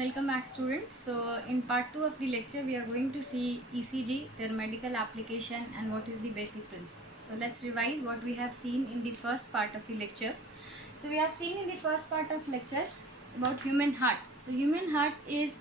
Welcome back, students. So in part 2 of the lecture we are going to see ECG, their medical application and what is the basic principle. So let's revise what we have seen in the first part of the lecture. So we have seen in the first part of lecture about human heart. So human heart is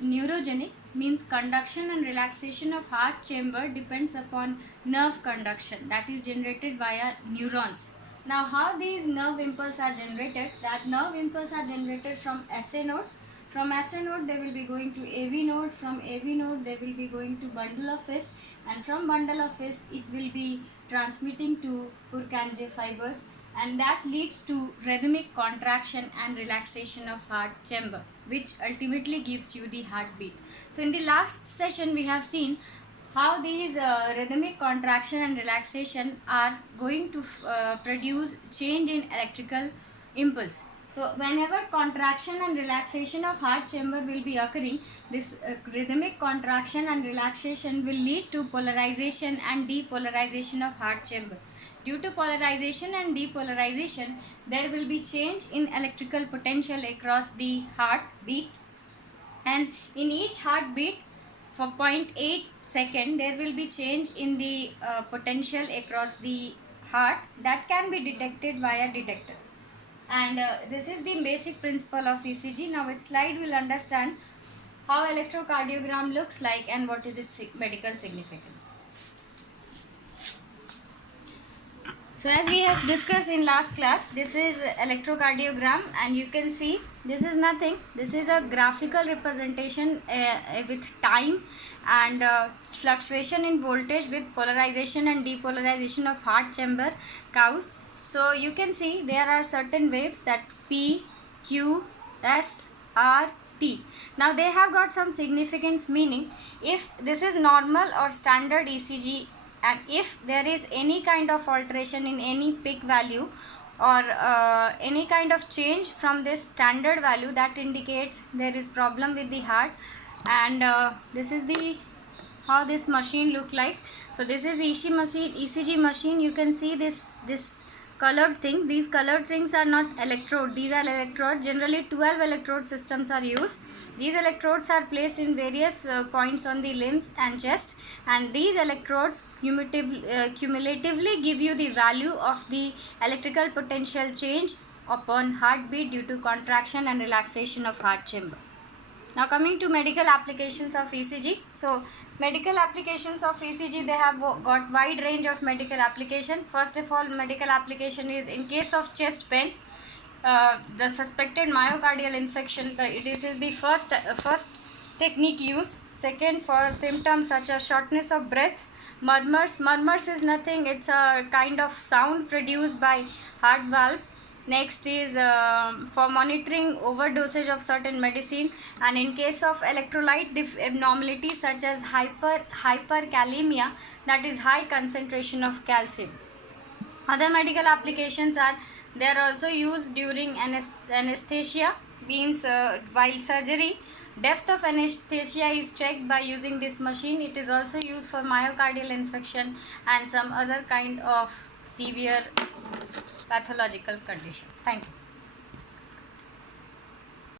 neurogenic, means conduction and relaxation of heart chamber depends upon nerve conduction that is generated via neurons. Now how these nerve impulses are generated? That nerve impulses are generated from SA node. From SA node they will be going to AV node. From AV node they will be going to bundle of S, and from bundle of S it will be transmitting to Purkinje fibers, and that leads to rhythmic contraction and relaxation of heart chamber, which ultimately gives you the heartbeat. So in the last session we have seen how these rhythmic contraction and relaxation are going to produce change in electrical impulse. So whenever contraction and relaxation of heart chamber will be occurring, this rhythmic contraction and relaxation will lead to polarization and depolarization of heart chamber. Due to polarization and depolarization, there will be change in electrical potential across the heartbeat, and in each heartbeat for 0.8 second there will be change in the potential across the heart that can be detected via detector. And this is the basic principle of ECG. Now with slide we'll understand how electrocardiogram looks like and what is its medical significance. So as we have discussed in last class, this is electrocardiogram, and you can see this is nothing. This is a graphical representation with time and fluctuation in voltage with polarization and depolarization of heart chamber caused. So you can see there are certain waves, that P, Q, S, R, T. Now they have got some significance meaning. If this is normal or standard ECG, and if there is any kind of alteration in any peak value or any kind of change from this standard value, that indicates there is problem with the heart. And this is the how this machine look like. So this is ECG machine. You can see this colored thing. These colored things are not electrode, these are electrode. Generally 12 electrode systems are used. These electrodes are placed in various points on the limbs and chest, and these electrodes cumulatively give you the value of the electrical potential change upon heartbeat due to contraction and relaxation of heart chamber. Now coming to medical applications of ECG. So medical applications of ECG, they have got wide range of medical application. First of all, medical application is in case of chest pain, the suspected myocardial infection. This is the first technique used. Second, for symptoms such as shortness of breath, murmurs is nothing. It's a kind of sound produced by heart valve. Next is for monitoring overdosage of certain medicine, and in case of electrolyte abnormalities such as hyperkalemia, that is high concentration of calcium. Other medical applications are, they are also used during anesthesia, means while surgery. Depth of anesthesia is checked by using this machine. It is also used for myocardial infection and some other kind of severe pathological conditions. Thank you.